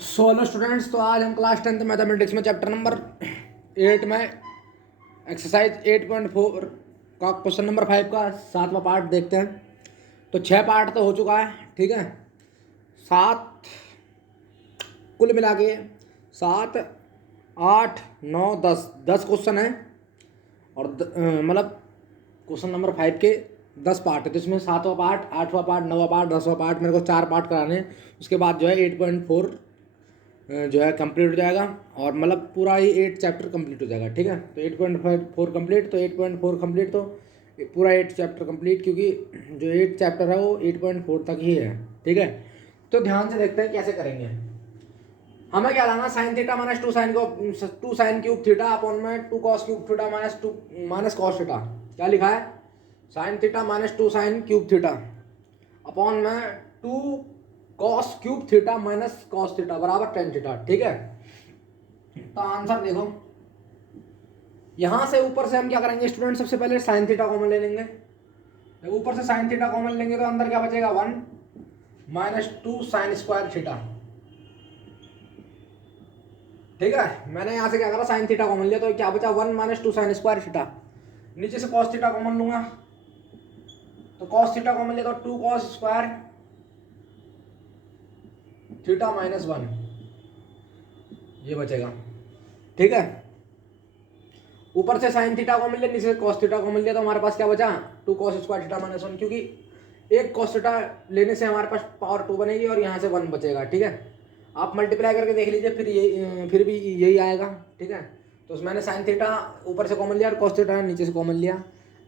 Hello students, तो आज हम क्लास 10th मैथमेटिक्स में चैप्टर नंबर 8 में एक्सरसाइज 8.4 का क्वेश्चन नंबर 5 का 7वां पार्ट देखते हैं। तो 6 पार्ट तो हो चुका है, ठीक है। 7 कुल मिला के 7, 8, 9, 10 क्वेश्चन है। और मतलब क्वेश्चन नंबर 5 के 10 पार्ट है, तो इसमें 7वां पार्ट, 8वां पार्ट, 9वां पार्ट, 10वां पार्ट, मेरे को 4 पार्ट कराने हैं। उसके बाद जो है 8.4 जो है कंप्लीट हो जाएगा, और मतलब पूरा ही 8 चैप्टर कंप्लीट हो जाएगा, ठीक है। तो 8.4 कंप्लीट, तो 8.4 कंप्लीट, तो पूरा 8 चैप्टर कंप्लीट, क्योंकि जो 8 चैप्टर है वो 8.4 तक ही है, ठीक है। तो ध्यान से देखते हैं कैसे करेंगे। हमें क्या लाना, sine theta minus two sine cube theta upon में 2 cos cube theta minus cos theta. क्या लिखा है? Sine theta minus 2 sine cube theta upon में 2 cos cube theta minus cos theta बराबर टेन थीटा, ठीक है। तो आंसर देखो, यहां से ऊपर से हम क्या करेंगे स्टूडेंट, सबसे पहले साइन थीटा कॉमन ले लेंगे। जब ऊपर से साइन थीटा कॉमन लेंगे तो अंदर क्या बचेगा, 1 माइनस 2 साइन स्क्वायर थीटा, ठीक है। मैंने यहां से क्या करा, साइन थीटा कॉमन लिया, तो क्या बचा, 1 माइनस 2 साइन स्क्वायर थीटा। नीचे से कॉस थीटा कॉमन लूंगा, तो कॉस थीटा कॉमन लिया तो 2 कॉस स्क्वायर थीटा माइनस 1, ये बचेगा, ठीक है। ऊपर से साइन थीटा को मिल लिया, नीचे से कॉस थीटा को मिल लिया, तो हमारे पास क्या बचा, 2 कॉस स्क्वायर थीटा माइनस 1, क्योंकि एक कॉस थीटा लेने से हमारे पास पावर 2 बनेगी और यहाँ से 1 बचेगा, ठीक है। आप मल्टीप्लाई करके देख लीजिए, फिर भी यही आएगा, ठीक है। तो मैंने साइन थीटा ऊपर से कॉमन लिया और कॉस थीटा नीचे से कॉमन लिया।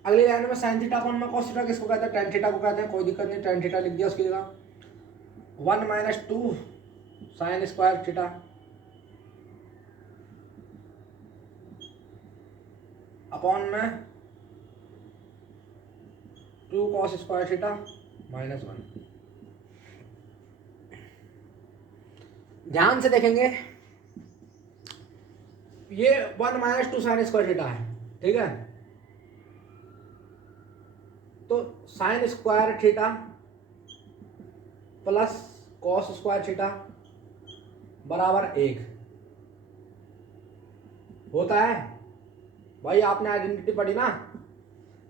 अगली लाइन में साइन थीटा कॉमन में कॉस थीटा किसको कहते हैं, टेन थीटा को कहते हैं। कोई दिक्कत नहीं, टेन थीटा लिख दिया उसकी जगह। 1 minus 2 sine square theta upon में 2 कॉस स्क्वायर थीटा माइनस 1। ध्यान से देखेंगे, ये 1 माइनस 2 साइन स्क्वायर थीटा है, ठीक है। तो sine square theta plus cos square theta बराबर 1 होता है। भाई आपने आइडेंटिटी पढ़ी ना,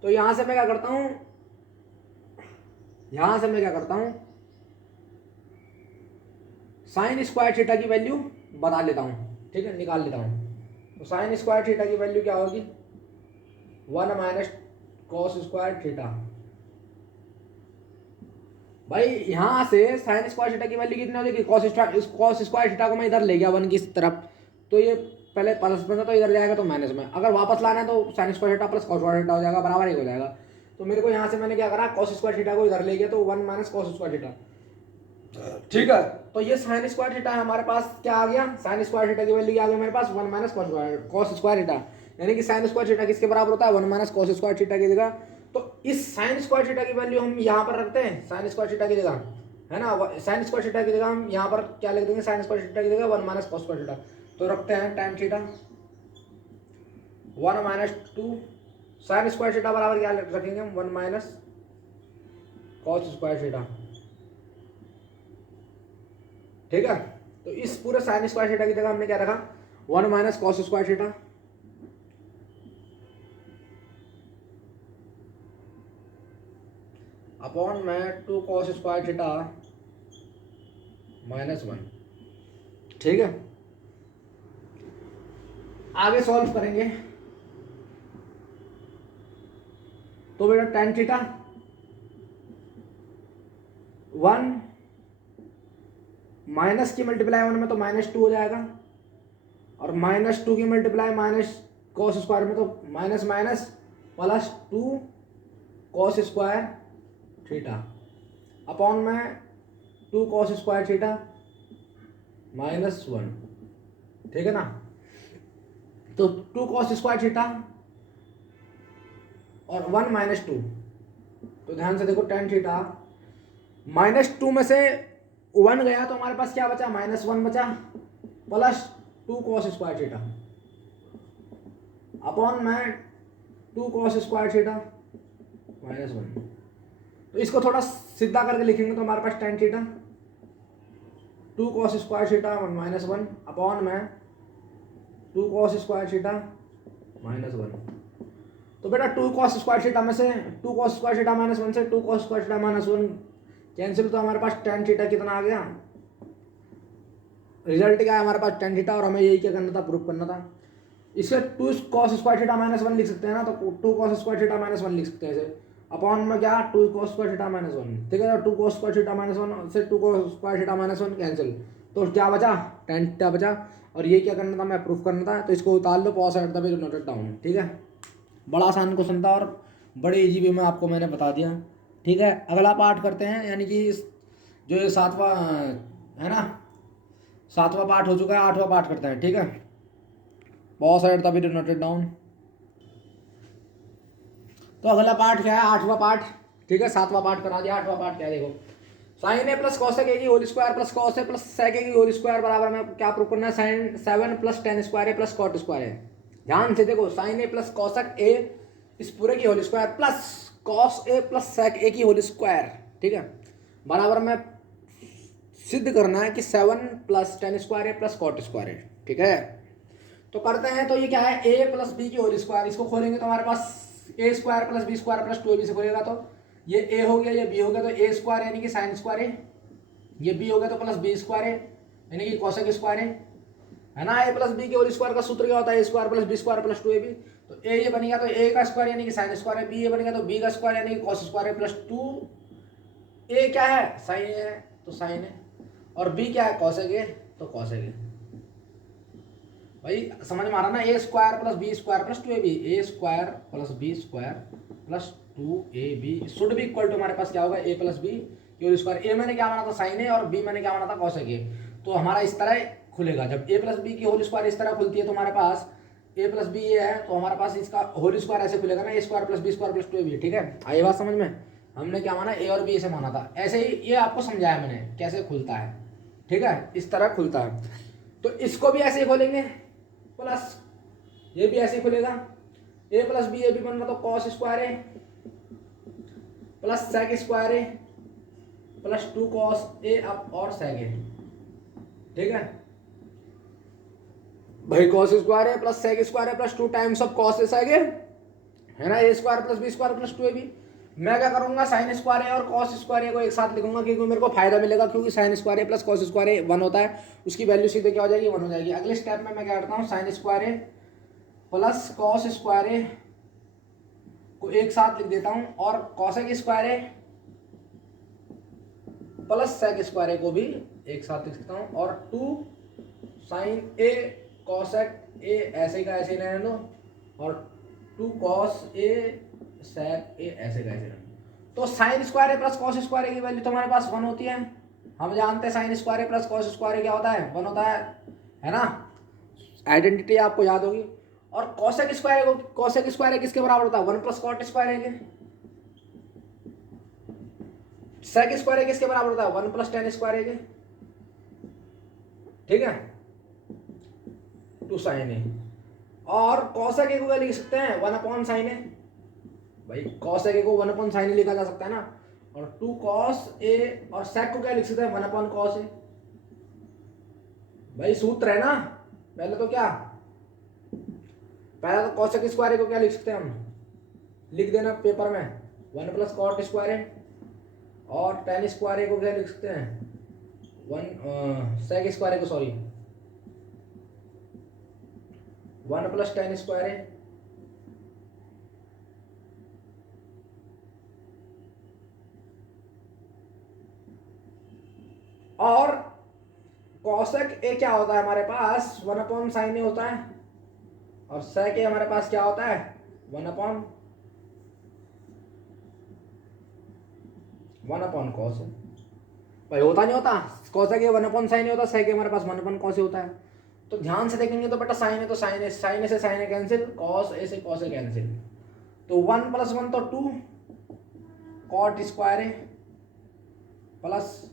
तो यहां से मैं क्या करता हूं, साइन स्क्वायर थीटा की वैल्यू बता लेता हूं, ठीक है, निकाल लेता हूं। तो साइन स्क्वायर थीटा की वैल्यू क्या होगी, 1 माइनस कॉस स्क्वायर थीटा। भाई यहां से साइन स्क्वायर थीटा की वैल्यू कितनी हो जाएगी, कॉस स्क्वायर थीटा को मैं इधर ले गया 1 की तरफ, तो ये पहले प्लस में था तो इधर जाएगा तो माइनस में। अगर वापस लाना है तो sine square theta plus cos square theta हो जाएगा, बराबर 1 हो जाएगा। तो मेरे को यहाँ से मैंने क्या करा, कॉस स्क्वायर थीटा को इधर ले गया, तो 1 माइनस कॉस स्क्वायर थीटा, ठीक है। तो ये साइन स्क्वायर थीटा हमारे पास क्या आ गया, साइन स्क्वायर थीटा की वैल्यू आ गई मेरे पास 1 माइनस कॉस स्क्वायर थीटा, यानी कि साइन स्क्वायर थीटा किसके बराबर होता है, 1 माइनस कॉस स्क्वायर थीटा की जगह। तो इस साइन स्क्वायर थीटा की वैल्यू हम यहाँ पर रखते हैं, साइन स्क्वायर थीटा की जगह, है ना। साइन स्क्वायर थीटा की जगह हम यहाँ पर क्या लिख देंगे, साइन स्क्वायर थीटा की जगह 1 माइनस कॉस स्क्वायर थीटा। तो रखते हैं tan theta 1 minus 2 sine square theta बराबर क्या रखेंगे हम, 1 माइनस कॉस स्क्वायर थीटा, ठीक है। तो इस पूरे साइन स्क्वायर थीटा की जगह हमने क्या रखा, 1 minus cos square theta upon में 2 कॉस स्क्वायर थीटा माइनस 1, ठीक है। आगे सॉल्व करेंगे, तो बेटा tan थीटा 1 माइनस की मल्टीप्लाई 1 में तो माइनस 2 हो जाएगा, और माइनस 2 की मल्टीप्लाई माइनस कॉस स्क्वायर में तो minus minus plus 2 cos square theta upon में 2 कॉस स्क्वायर थीटा माइनस 1, ठीक है ना। तो 2 कॉस स्क्वायर थीटा और 1 माइनस 2, तो ध्यान से देखो tan थीटा माइनस 2 में से 1 गया तो हमारे पास क्या बचा, माइनस 1 बचा, plus 2 cos square theta upon में 2 कॉस स्क्वायर थीटा माइनस 1। तो इसको थोड़ा सीधा करके लिखेंगे तो हमारे पास tan theta 2 cos square theta -1 upon में 2 cos स्क्वायर थीटा -1। तो बेटा 2 cos स्क्वायर थीटा में से 2 cos स्क्वायर थीटा -1 से 2 cos स्क्वायर थीटा -1 कैंसिल, तो हमारे पास tan थीटा कितना आ गया, रिजल्ट क्या है हमारे पास tan थीटा, और हमें यही क्या करना था, प्रूफ करना था। इसे 2 cos स्क्वायर थीटा -1 लिख सकते हैं ना, तो 2 cos स्क्वायर थीटा -1 लिख सकते हैं इसे, अपॉन में क्या 2 cos स्क्वायर थीटा -1, ठीक है। 2 cos स्क्वायर थीटा -1 से 2 cos स्क्वायर थीटा -1 कैंसिल, तो क्या बचा, tan थीटा बचा, और ये क्या करना था, मैं प्रूफ करना था। तो इसको उतार लो, pause at the page note it down, ठीक है। बड़ा आसान क्वेश्चन था और बड़े इजी वे में आपको मैंने बता दिया, ठीक है। अगला पार्ट करते हैं, यानी कि जो ये 7वां है ना, 7वां पार्ट हो चुका है, 8वां पार्ट करते हैं, ठीक है। Pause at the page note it down. तो अगला पार्ट क्या है, 8वां पार्ट, ठीक है। 7वां पार्ट करा दिया, 8वां पार्ट क्या है, देखो sine a plus cosec a की whole square plus cos a plus sec a की होल स्क्वायर बराबर में क्या प्रूफ करना है, sine 7 plus tan square a plus cot square है। ध्यान से देखो, sine a plus cosec a इस पूरे की whole square plus cos a plus sec a की होल स्क्वायर, ठीक है, बराबर में सिद्ध करना है कि 7 plus tan square a plus cot square है, ठीक है। तो करते हैं, तो ये क्या है, ए प्लस बी की होल स्क्वायर, इसको खोलेंगे तो हमारे पास A square plus B square plus 2ab से खोलेगा, तो ये ए हो गया, ये बी हो गया, तो ए स्क्वायर यानी कि साइन स्क्वायर है, ये बी हो गया तो प्लस बी स्क्वायर है यानी कि कॉसेक स्क्वायर है ना। ए प्लस बी के होल स्क्वायर का सूत्र क्या होता है, A square plus B square plus 2ab। तो ए ये बनेगा तो ए का स्क्वायर यानी कि साइन स्क्वायर है, बी ये बनेगा तो बी का स्क्वायर यानी कि कॉस स्क्वायर है, प्लस 2 ए क्या है, साइन है तो साइन है, और बी क्या है, कॉसेक है तो कॉसेक है। भाई समझ में आ रहा ना, A square plus B square plus 2ab, A square plus B square plus 2ab should be equal to हमारे पास क्या होगा, ए प्लस बी की होल स्क्वायर। ए मैंने क्या माना था, साइन है, और बी मैंने क्या माना था, कॉसेक है। तो हमारा इस तरह खुलेगा, जब ए प्लस बी की होल स्क्वायर इस तरह खुलती है तो हमारे पास ए प्लस बी ये है, तो हमारे पास इसका होल स्क्वायर ऐसे खुलेगा ना, A square plus B square plus 2ab, ठीक है। आई बात समझ में, हमने क्या माना, ए और बी ऐसे माना था, ऐसे ही ये आपको समझाया मैंने कैसे खुलता है, ठीक है, इस तरह खुलता है। तो इसको भी ऐसे ही खोलेंगे, प्लस ये भी ऐसे ही खुलेगा, ए प्लस बी, ए भी बन रहा तो कॉस स्क्वायर है प्लस सेक स्क्वायर है प्लस 2 कॉस ए अप और सेक है, ठीक है भाई। कॉस स्क्वायर है प्लस सेक स्क्वायर है plus 2 times of cos A sec है ना, A square plus B square plus 2ab। मैं क्या करूंगा, साइन स्क्वायर है और कॉस स्क्वायर है को एक साथ लिखूंगा, क्योंकि मेरे को फायदा मिलेगा, क्योंकि साइन स्क्वायर है प्लस कॉस स्क्वायर है 1 होता है, उसकी वैल्यू सीधे क्या हो जाएगी, 1 हो जाएगी। अगले स्टेप में मैं क्या करता हूँ, साइन स्क्वायर है प्लस कॉस स्क्वायर है को एक साथ लिख देता हूँ, और कॉसेक स्क्वायर है प्लस सेक स्क्वायर है को भी एक साथ लिख सकता हूँ, और 2 साइन ए कॉसेक ए ऐसे का ऐसे रहने दो, और 2 कॉस ए सेक ए ऐसे का ऐसे रहने दो। तो sine square a plus cos square की वैल्यू तो हमारे पास 1 होती है, हम जानते हैं sign square a plus cos square क्या होता है, 1 होता है ना, आइडेंटिटी आपको याद होगी। और कॉसेक स्क्वायर किसके बराबर होता है, 1 प्लस कॉट स्क्वायर है। सेक स्क्वायर किसके बराबर होता है, 1 प्लस tan स्क्वायर है, ठीक है, 2 साइन ए। और कॉसेक ए को क्या लिख सकते हैं, 1 अपॉन साइन ए, भाई कॉसेक ए को 1 अपॉन साइन ए लिखा जा सकता है ना, और 2 कॉस ए, और सेक को क्या लिख सकते हैं, 1 अपॉन कॉस ए। भाई सूत्र है ना, पहले तो क्या, पहले तो कॉसेक स्क्वायर को क्या लिख सकते हैं हम, लिख देना पेपर में, 1 प्लस कॉट स्क्वायर है, और tan स्क्वायर को क्या लिख सकते हैं, 1 सेक स्क्वायर को, सॉरी 1 प्लस tan स्क्वायर है, और कॉसेक ए क्या होता है हमारे पास, 1 अपॉन साइन ए होता है, और सेक ए हमारे पास क्या होता है, 1 अपॉन कॉस है। भाई होता नहीं होता, कॉसेक ए 1 अपॉन साइन ए होता, सेक ए हमारे पास 1 अपॉन कॉस ए होता है। तो ध्यान से देखेंगे तो बेटा साइन है तो साइन ए, साइन ए से sign A cancel, cos A से कॉस ए कैंसिल, तो 1 प्लस 1 तो 2 कॉट स्क्वायर है, प्लस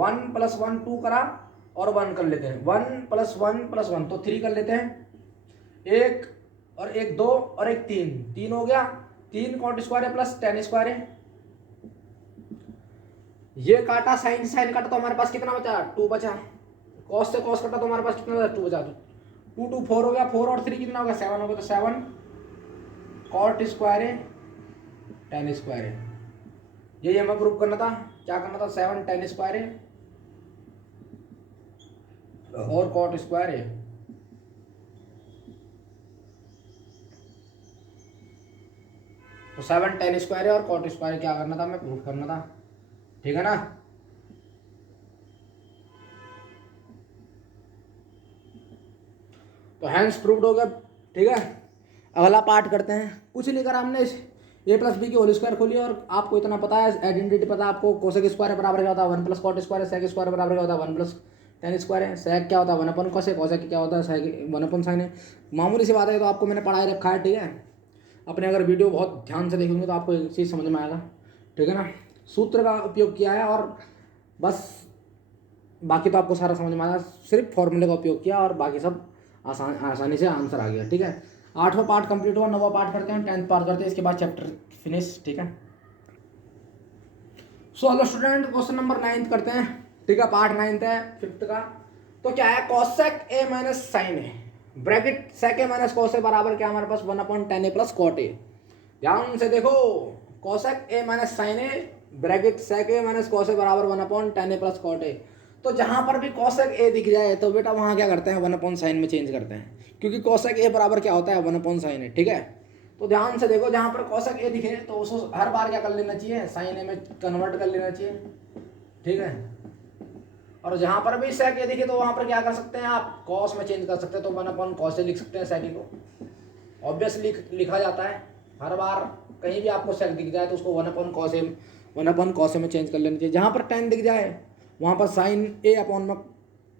1 प्लस 1 2 करा, और 1 कर लेते हैं, 1 प्लस 1 प्लस 1 तो 3 कर लेते हैं, 1 और 1 2 और 1 3 हो गया, 3 कॉट स्क्वायर है प्लस tan स्क्वायर है, ये काटा साइन से साइन काटा तो हमारे पास कितना बचा, 2 बचा। कॉस से कॉस काटा तो हमारे पास कितना बचा, 2 बचा। तो 2 2 4 हो गया, 4 और 3 कितना होगा, 7 होगा। तो 7 कॉट स्क्वायर है टेन स्क्वायर है। यही हमें प्रूव करना था। क्या करना था, 7 टेन स्क्वायर है और कॉट स्क्वायर है। तो 7 टेन स्क्वायर है और कॉट स्क्वायर क्या करना था, हमें प्रूफ करना था। ठीक है ना। तो हैंस प्रूव्ड हो गया। ठीक है, अगला पार्ट करते हैं। कुछ नहीं करा हमने, ए प्लस बी की होल स्क्वायर खोली और आपको इतना पता है, आइडेंटिटी पता है आपको, कोसेक स्क्वायर बराबर क्या होता है 1 प्लस कॉट स्क्वायर है, सेक स्क्वायर बराबर क्या होता है 1 प्लस टेन स्क्वायर है। सेक क्या होता है 1 अपन कोसेक, कोसेक क्या होता है सेक 1 अपन साइन है। मामूली सी बात है, तो आपको मैंने पढ़ाई रखा है। ठीक है, अपने अगर वीडियो बहुत ध्यान से देखेंगे तो आपको एक चीज़ समझ में आएगा। ठीक है ना, सूत्र का उपयोग किया है और बस, बाकी तो आपको सारा समझ में आया। सिर्फ फॉर्मूले का उपयोग किया और बाकी सब आसानी से आंसर आ गया। ठीक है, 8वां पार्ट कंप्लीट हुआ, 9वां पार्ट करते हैं, 10th पार्ट करते हैं, इसके बाद चैप्टर फिनिश। ठीक है, so hello student, question number 9 करते हैं। ठीक है, पार्ट 9 है 5th का। तो क्या है, cosec A minus sine A bracket sec A minus cos A बराबर क्या हमारे पास 1/10 ए प्लस कॉट ए। ध्यान से देखो, cosec A minus sine A bracket sec A minus cos A बराबर 1/10 ए प्लस कॉट ए। तो जहां पर भी कॉसेक ए दिख जाए तो बेटा वहां क्या करते हैं, 1/sin में चेंज करते हैं, क्योंकि कॉसेक ए बराबर क्या होता है 1/sin है। ठीक है, तो ध्यान से देखो, जहां पर कॉसेक ए दिखे तो उसको हर बार क्या कर लेना चाहिए, साइन ए में कन्वर्ट कर लेना चाहिए। ठीक है, और जहां पर भी सेक ए दिखे तो वहां पर क्या कर सकते हैं आप, कॉस में चेंज कर सकते हैं। तो 1/cos ए लिख सकते हैं सेक ए को, ऑब्वियसली लिखा जाता है। हर बार कहीं भी आपको सेक दिख जाए तो उसको 1/cos ए में चेंज कर लेना चाहिए। जहां पर टेन दिख जाए वहां पर साइन ए अपॉन में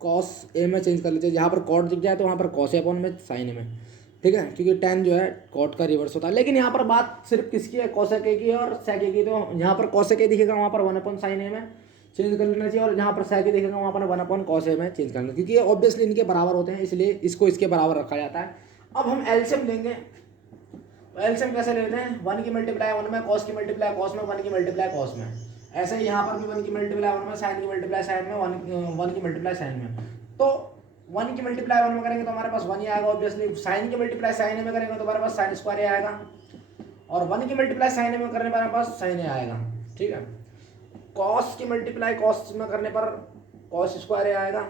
कॉस ए में चेंज कर लेते हैं। जहाँ पर कॉट दिख जाए तो वहाँ पर कॉस ए अपॉन में साइन ए में। ठीक है, क्योंकि टेन जो है कॉट का रिवर्स होता है। लेकिन यहाँ पर बात सिर्फ किसकी है, कॉसेक ए की और सेक ए की। तो यहाँ पर कॉसेक ए दिखेगा वहाँ पर 1/sin ए में चेंज कर लेना चाहिए, और जहाँ पर सेक ए दिखेगा वहाँ पर 1/cos ए में चेंज करना, क्योंकि ऑब्वियसली इनके बराबर होते हैं, इसलिए इसको इसके बराबर रखा जाता है। अब हम एलसीएम लेंगे। तो एलसीएम कैसे लेते हैं, 1 की मल्टीप्लाई 1 में, कॉस की मल्टीप्लाई कॉस में, 1 की मल्टीप्लाई कॉस में। ऐसे ही यहाँ पर भी 1 की मल्टीप्लाई 1 में, साइन की मल्टीप्लाई साइन में, 1 की मल्टीप्लाई साइन में। तो 1 की मल्टीप्लाई 1 में करेंगे तो हमारे पास 1 ही आएगा ऑब्वियसली। साइन की मल्टीप्लाई साइन में करेंगे तो हमारे पास साइन स्क्वायर ए आएगा, और 1 की मल्टीप्लाई साइन में करने पर हमारे पास साइन ए आएगा। ठीक है, कॉस की मल्टीप्लाई कॉस में करने पर कॉस स्क्वायर ए आएगा,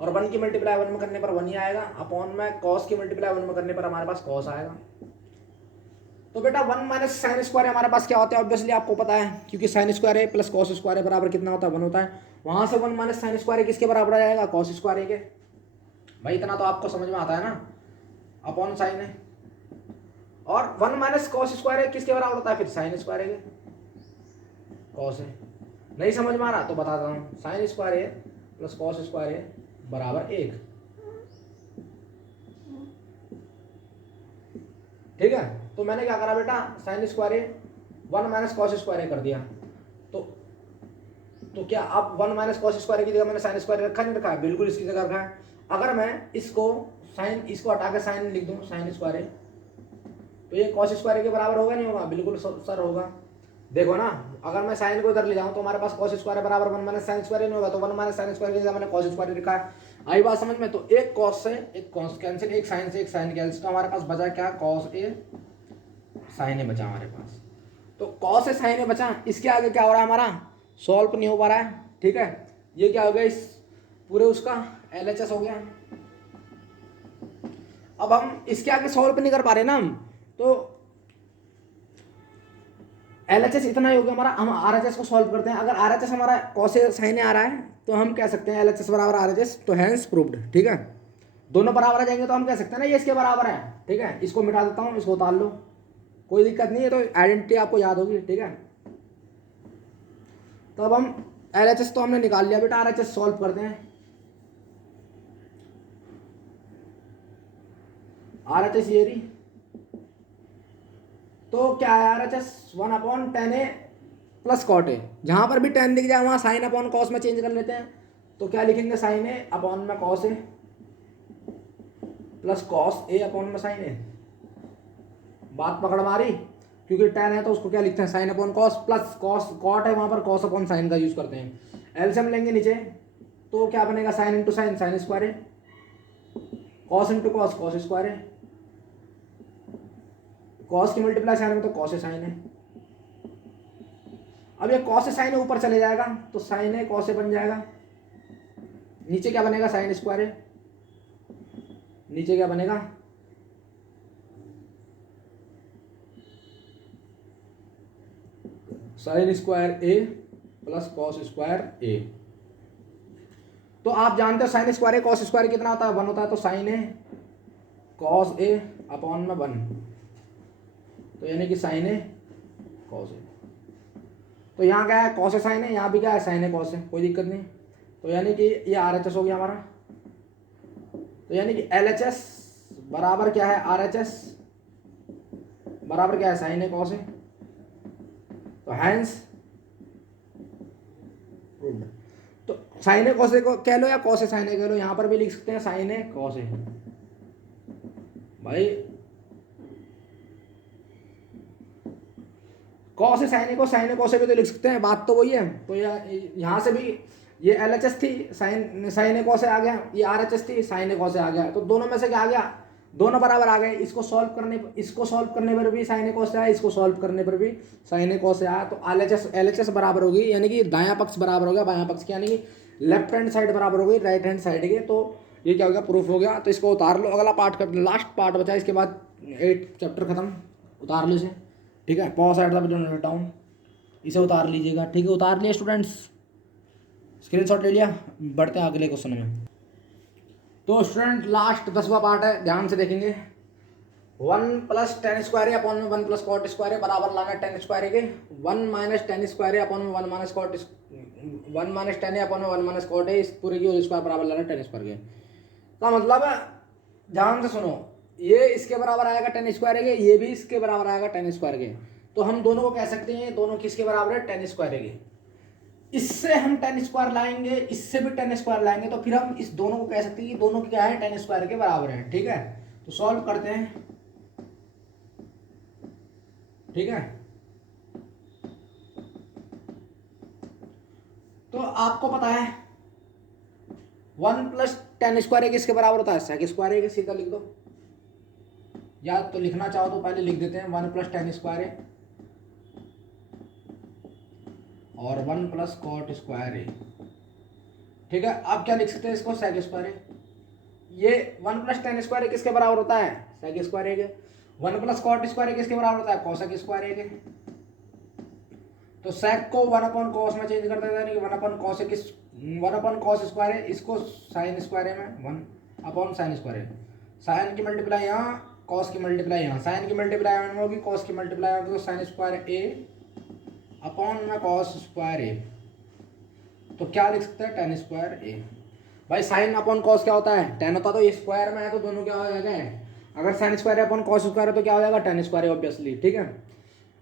और 1 की मल्टीप्लाई 1 में करने पर 1 ही आएगा, अपॉन में कॉस की मल्टीप्लाई 1 में करने पर हमारे पास कॉस आएगा। तो बेटा 1 माइनस साइन स्क्वायर हमारे पास क्या होता है, ऑब्वियसली आपको पता है, क्योंकि साइन स्क्वायर है प्लस कॉस स्क्वायर है बराबर कितना होता है, 1 होता है। वहां से 1 माइनस साइन स्क्वायर किसके बराबर आ जाएगा, कॉस स्क्वायर के। भाई इतना तो आपको समझ में आता है ना, अपॉन साइन है। और 1 माइनस कॉस स्क्वायर किसके बराबर होता है, फिर साइन स्क्वायर के, कॉस है। नहीं समझ में आ रहा तो बताता हूँ, साइन स्क्वायर है प्लस कॉस स्क्वायर है बराबर 1। ठीक है, तो मैंने क्या करा बेटा, sine square 1 minus cos square कर दिया। तो क्या अब 1 माइनस कॉस स्क्वायर की जगह मैंने साइन स्क्वायर रखा, नहीं रखा है, बिल्कुल इसकी जगह रखा है। अगर मैं इसको साइन, इसको हटा के साइन लिख दूं, साइन स्क्वायर, तो ये कॉस स्क्वायर के बराबर होगा नहीं होगा, बिल्कुल सर होगा। देखो ना, अगर मैं साइन को इधर ले जाऊं तो हमारे पास कॉस स्क्वायर बराबर 1 माइनस साइन स्क्वायर नहीं होगा, तो 1 माइनस साइन स्क्वायर की जगह मैंने कॉस स्क्वायर लिखा है। आई बात समझ में। तो एक कॉस से एक कॉस कैंसिल, एक साइन से एक साइन कैंसिल, तो हमारे पास बचा क्या, कॉस ए साइन ए बचा हमारे पास। तो कॉस ए साइन ए बचा, इसके आगे क्या हो रहा है, हमारा सॉल्व नहीं हो पा रहा है। ठीक है, ये क्या हो गया, इस पूरे उसका LHS हो गया। अब हम इसके आगे सॉल्व नहीं कर पा रहे ना हम, तो LHS इतना ही हो गया हमारा। हम RHS को सॉल्व करते हैं। अगर RHS हमारा कॉस ए साइन ए आ रहा है तो हम कह सकते हैं LHS बराबर RHS, तो हैंस प्रूव्ड। ठीक है, दोनों बराबर आ जाएंगे तो हम कह सकते हैं ना ये इसके बराबर है। ठीक है, इसको मिटा देता हूँ, इसको उतार लो, कोई दिक्कत नहीं है। तो आइडेंटिटी आपको याद होगी। ठीक है, तो अब हम LHS तो हमने निकाल लिया बेटा, RHS सॉल्व करते हैं। RHS ये रही, तो क्या है RHS 1/10 a plus cot a. जहां पर भी 10 दिख जाए वहां साइन अपॉन कॉस में चेंज कर लेते हैं। तो क्या लिखेंगे, साइन ए अपॉन में cos a plus cos a upon में साइन ए। बात पकड़ मारी। क्योंकि tan है तो उसको क्या लिखते हैं sine upon cos plus cos cot है वहाँ पर कॉस अपॉन साइन का यूज करते हैं। एलसीएम लेंगे नीचे तो क्या बनेगा sine into sine sine square है, cos into cos cos square है, कॉस की मल्टीप्लाई साइन में तो कॉस साइन है। अब ये कॉस साइन ऊपर चले जाएगा तो साइन है कॉस बन जाएगा, नीचे क्या बनेगा साइन स्क्वायर है, नीचे क्या बनेगा sign square a plus cos square ए। तो आप जानते हो साइन स्क्वायर ए कॉस स्क्वायर कितना होता है 1 होता है, तो sign A cos a upon में 1, तो यानी कि साइन ए कॉस ए। तो यहाँ क्या है कॉस ए साइन है, यहाँ भी क्या है साइन ए कॉस है, कोई दिक्कत नहीं। तो यानी कि ये RHS हो गया हमारा, तो यानी कि LHS बराबर क्या है RHS बराबर क्या है साइन ए कॉस ए। तो हैंस तो साइन ए कॉस ए को कह लो या कॉस ए साइन ए कह लो, यहाँ पर भी लिख सकते हैं साइन ए कॉस ए। भाई कॉस ए साइन ए को साइन ए कॉस ए भी तो लिख सकते हैं, बात तो वही है। तो यहाँ से भी ये LHS थी साइन ए कॉस ए आ गया, ये RHS थी साइन ए कॉस ए आ गया, तो दोनों में से क्या आ गया दोनों बराबर आ गए। इसको सॉल्व करने पर भी साइन ए कॉस ए आया, इसको सॉल्व करने पर भी साइन ए कॉस ए आया, तो LHS बराबर होगी, यानी कि दायां पक्ष बराबर हो गया बायां पक्ष के, यानी कि लेफ्ट हैंड साइड बराबर हो गई राइट हैंड साइड के। तो ये क्या हो गया प्रूफ हो गया। तो इसको उतार लो, अगला पार्ट कर, लास्ट पार्ट बचा, इसके बाद 8 चैप्टर खत्म। उतार लो इसे, ठीक है, pause at the video note down, इसे उतार लीजिएगा, ठीक है, उतार लिए स्टूडेंट्स, स्क्रीनशॉट ले लिया। बढ़ते हैं अगले क्वेश्चन में। तो स्टूडेंट लास्ट 10वां पार्ट है, ध्यान से देखेंगे। 1 प्लस टेन स्क्वायर है अपॉन में 1 प्लस कॉट स्क्वायर है बराबर लाना टेन स्क्वायर के, 1 माइनस टेन स्क्वायर है अपॉन में 1 माइनस कॉट 1 माइनस टेन है अपॉन में 1 माइनस कॉट है, इस पूरे की होल स्क्वायर बराबर लाना टेन स्क्वायर के। का मतलब है ध्यान से सुनो, ये इसके बराबर आएगा टेन स्क्वायर के, ये भी इसके बराबर आएगा टेन स्क्वायर के। तो हम दोनों को कह सकते हैं दोनों किसके बराबर है टेन स्क्वायर के। इससे हम टेन स्क्वायर लाएंगे, इससे भी टेन स्क्वायर लाएंगे, तो फिर हम इस दोनों को कह सकते हैं कि दोनों क्या है टेन स्क्वायर के बराबर है, ठीक है। तो सॉल्व करते हैं, ठीक है। तो आपको पता है 1 प्लस टेन स्क्वायर किसके बराबर होता है सेक स्क्वायर के, सीधा लिख दो, या तो लिखना चाहो तो पहले लिख देते हैं 1 प्लस टेन स्क्वायर और 1 प्लस कॉट स्क्वायर है, ठीक है। अब क्या लिख सकते हैं इसको सेक स्क्वायर है। ये 1 प्लस टेन स्क्वायर किसके बराबर होता है सेक स्क्वायर है के, 1 प्लस कॉट स्क्वायर किसके बराबर होता है कोसेक स्क्वायर है के। तो सेक को 1 अपॉन कॉस में चेंज कर देते हैं, 1 upon cosec 1 upon cos square है, इसको साइन स्क्वायर है में 1 अपॉन साइन स्क्वायर है। साइन की मल्टीप्लाई यहाँ, कॉस की मल्टीप्लाई यहाँ, साइन की मल्टीप्लाई में होगी, कॉस की मल्टीप्लाई होगी, तो साइन स्क्वायर ए अपॉन में कॉस स्क्वायर ए। तो क्या लिख सकते हैं टेन स्क्वायर ए। भाई साइन अपॉन कॉस क्या होता है टेन होता है, तो ये स्क्वायर में है तो दोनों क्या हो जाएगा, अगर sine square upon cos square है तो क्या हो जाएगा टेन स्क्वायर ऑब्वियसली, ठीक है।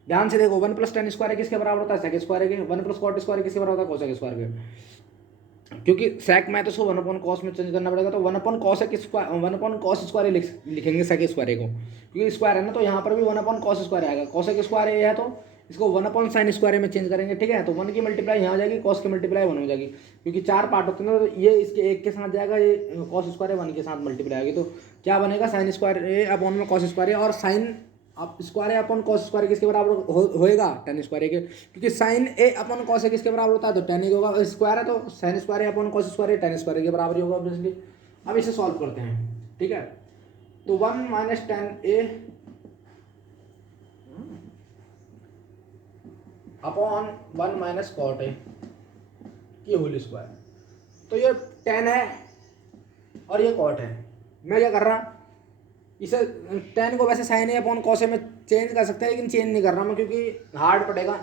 ध्यान से देखो 1 प्लस टेन स्क्वायर किसके बराबर होता है सेक स्क्वायर के, 1 प्लस कॉट स्क्वायर किसके बराबर होता है कोसेक स्क्वायर के। क्योंकि सेक में तो उसको 1 अपॉन कॉस में चेंज करना पड़ेगा, तो 1 upon cosec square 1 upon cos square लिखेंगे सेक स्क्वायर को, क्योंकि स्क्वायर है ना, तो यहाँ पर भी 1 अपॉन कॉस स्क्वायर आएगा। कोसेक स्क्वायर ए है तो इसको 1 अपॉन साइन स्क्वायर में चेंज करेंगे, ठीक है। तो 1 की मल्टीप्लाई यहाँ हो जाएगी, कॉस की मल्टीप्लाई 1 हो जाएगी, क्योंकि 4 पार्ट होते हैं ना, तो ये इसके एक के साथ जाएगा, ये कॉस स्क्वायर 1 के साथ मल्टीप्लाई आएगी, तो क्या बनेगा साइन स्क्वायर ए अपॉन में कॉस स्क्वायर ए, और साइन अब square A upon cos square किसके बराबर होएगा टेन स्क्वायर के, क्योंकि sign a upon cos A किसके बराबर होता है तो टेन ए होगा, स्क्वायर है तो sine square A upon cos square ten square के बराबर ही होगा ऑब्वियसली। अब इसे सॉल्व करते हैं, ठीक है। तो 1 minus tan a upon 1 minus cot a की होल स्क्वायर। तो ये टेन है और ये कॉट है, मैं क्या कर रहा इसे टेन को वैसे sign a upon cos A में चेंज कर सकते हैं, लेकिन चेंज नहीं कर रहा मैं क्योंकि हार्ड पड़ेगा।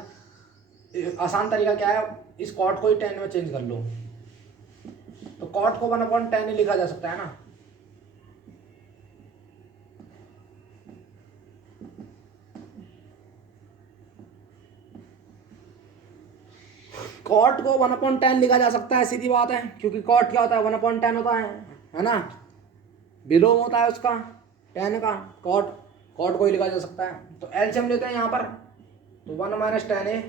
आसान तरीका क्या है, इस कॉट को ही टेन में चेंज कर लो, तो कॉट को 1 अपॉन टेन ही लिखा जा सकता है ना। कॉट को 1 अपॉन टेन लिखा जा सकता है, सीधी बात है, क्योंकि कॉट क्या होता है 1 अपॉन टेन होता है ना, विलोम होता है उसका टेन का। कॉट कॉट को ही लिखा जा सकता है। तो एलसीएम लेते हैं यहाँ पर, तो 1 माइनस टेन ए,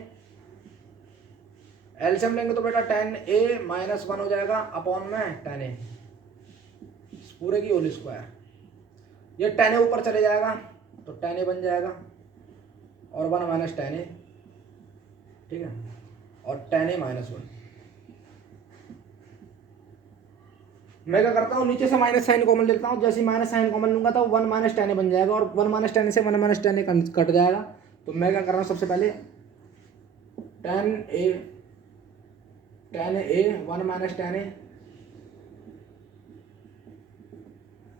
एलसीएम लेंगे तो बेटा टेन ए माइनस 1 हो जाएगा अपॉन में टेन ए पूरे की होल स्क्वायर। ये टेन ए ऊपर चले जाएगा तो टेन ए बन जाएगा और 1 माइनस टेन ए, ठीक है, और टेन ए माइनस 1। मैं क्या करता हूँ, नीचे से माइनस साइन कॉमन लेता हूँ। जैसे माइनस साइन कॉमन लूंगा तो 1 माइनस टेन ए बन जाएगा और 1 माइनस टेन ए से 1 माइनस टेन ए कट जाएगा। तो मैं क्या कर रहा हूँ, सबसे पहले ten A 1 minus tan a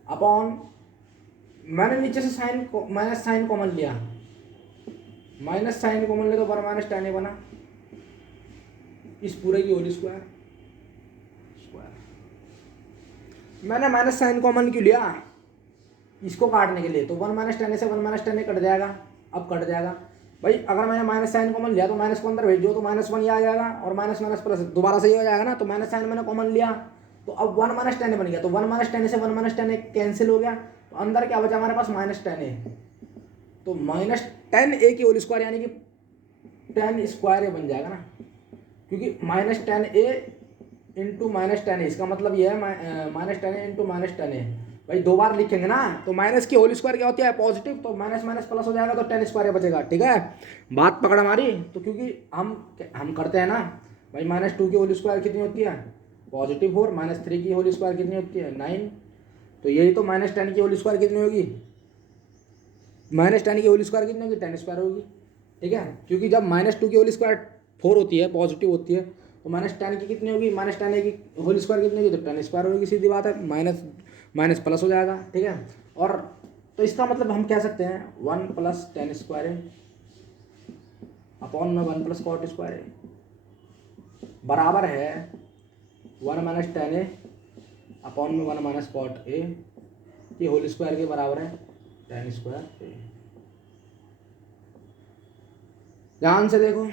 upon, मैंने नीचे से साइन माइनस साइन कॉमन लिया, माइनस साइन कॉमन ले तो 1 माइनस टेन ए बना, इस पूरे की होल स्क्वायर। मैंने माइनस साइन कॉमन क्यों लिया, इसको काटने के लिए। तो 1 माइनस टेन ए से 1 माइनस टेन ए कट जाएगा। अब कट जाएगा भाई, अगर मैंने माइनस साइन कॉमन लिया तो माइनस को अंदर भेज दो तो माइनस 1 ये आ जाएगा और माइनस माइनस प्लस दोबारा से ये हो जाएगा ना। तो माइनस साइन मैंने कॉमन लिया तो अब 1 माइनस टेन ए बन गया। तो 1 माइनस टेन ए से 1 माइनस टेन ए कैंसिल हो गया, तो अंदर क्या बचा हमारे पास, माइनस टेन ए। तो माइनस टेन ए की होल स्क्वायर यानी कि टेन स्क्वायर ए बन जाएगा ना, क्योंकि माइनस टेन ए इंटू माइनस टेन ए, इसका मतलब ये है माइनस टेन ए इंटू माइनस टेन ए। भाई दो बार लिखेंगे ना, तो माइनस की होल स्क्वायर क्या होती है, पॉजिटिव, तो माइनस माइनस प्लस हो जाएगा तो टेन स्क्वायर बचेगा। ठीक है, बात पकड़ हमारी। तो क्योंकि हम करते हैं ना भाई, माइनस टू की होल स्क्वायर कितनी होती है, पॉजिटिव 4, माइनस थ्री की होल स्क्वायर कितनी होती है, 9। तो यही तो माइनस टेन की होल स्क्वायर कितनी होगी, माइनस टेन की होल स्क्वायर कितनी होगी, 10 स्क्वायर होगी। ठीक है, क्योंकि जब माइनस टू की होल स्क्वायर 4 होती है, पॉजिटिव होती है, तो माइनस टेन की कितनी होगी, माइनस टेन ए की होल स्क्वायर कितनी होगी, तो 10 स्क्वायर होगी। सीधी बात है, माइनस माइनस प्लस हो जाएगा। ठीक है, और तो इसका मतलब हम कह सकते हैं 1 प्लस टेन स्क्वायर है अपॉन में 1 प्लस कॉट स्क्वायर है बराबर है 1 माइनस टेन ए अपॉन में 1 माइनस कॉट ए की होल स्क्वायर के बराबर है 10 स्क्वायर ए। ध्यान से देखो,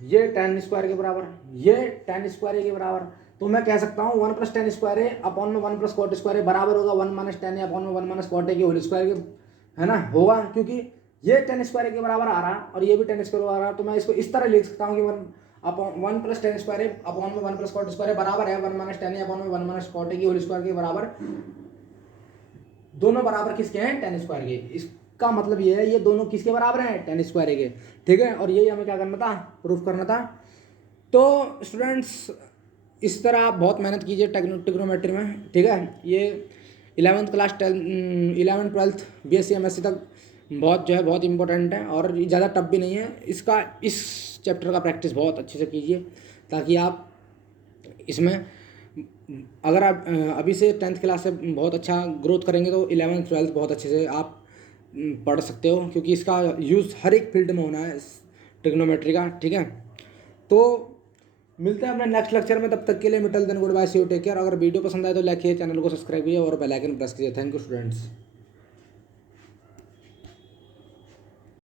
ये 10 स्क्वायर के बराबर, ये 10 स्क्वायर ए के बराबर। तो मैं कह सकता हूँ 1 plus ten square A upon में 1 प्लस कॉट स्क्वायर ए बराबर होगा 1 माइनस टेन ए अपॉन में 1 माइनस कॉट ए की होल स्क्वायर के, है ना, होगा। क्योंकि ये 10 स्क्वायर ए के बराबर आ रहा और ये भी 10 स्क्वायर आ रहा, तो मैं इसको इस तरह लिख सकता हूँ कि 1 plus ten square A upon में 1 प्लस कॉट स्क्वायर ए बराबर है 1 माइनस टेन ए अपॉन में 1 माइनस कॉट ए की होल स्क्वायर के बराबर। दोनों बराबर किसके हैं, 10 स्क्वायर के। इसका मतलब ये है, ये दोनों किसके बराबर हैं, 10 स्क्वायर के। ठीक है, और यही हमें क्या करना था, प्रूफ करना था। तो स्टूडेंट्स, इस तरह आप बहुत मेहनत कीजिए ट्रिग्नोमेट्री में। ठीक है, ये 11th class 11th 12th BSc MSc तक बहुत जो है बहुत इंपॉर्टेंट है और ज़्यादा टफ भी नहीं है। इसका इस चैप्टर का प्रैक्टिस बहुत अच्छे से कीजिए ताकि आप इसमें, अगर आप अभी से 10th क्लास से बहुत अच्छा ग्रोथ करेंगे तो 11th 12th बहुत अच्छे से आप पढ़ सकते हो, क्योंकि इसका यूज़ हर एक फील्ड में होना है ट्रिग्नोमेट्री का। ठीक है, तो मिलते हैं अपने नेक्स्ट लेक्चर में, तब तक के लिए मिटल then good bye, see you, take care. अगर वीडियो पसंद आए तो लाइक कीजिए, चैनल को सब्सक्राइब कीजिए और बेल आइकन प्रेस कीजिए। Thank you students.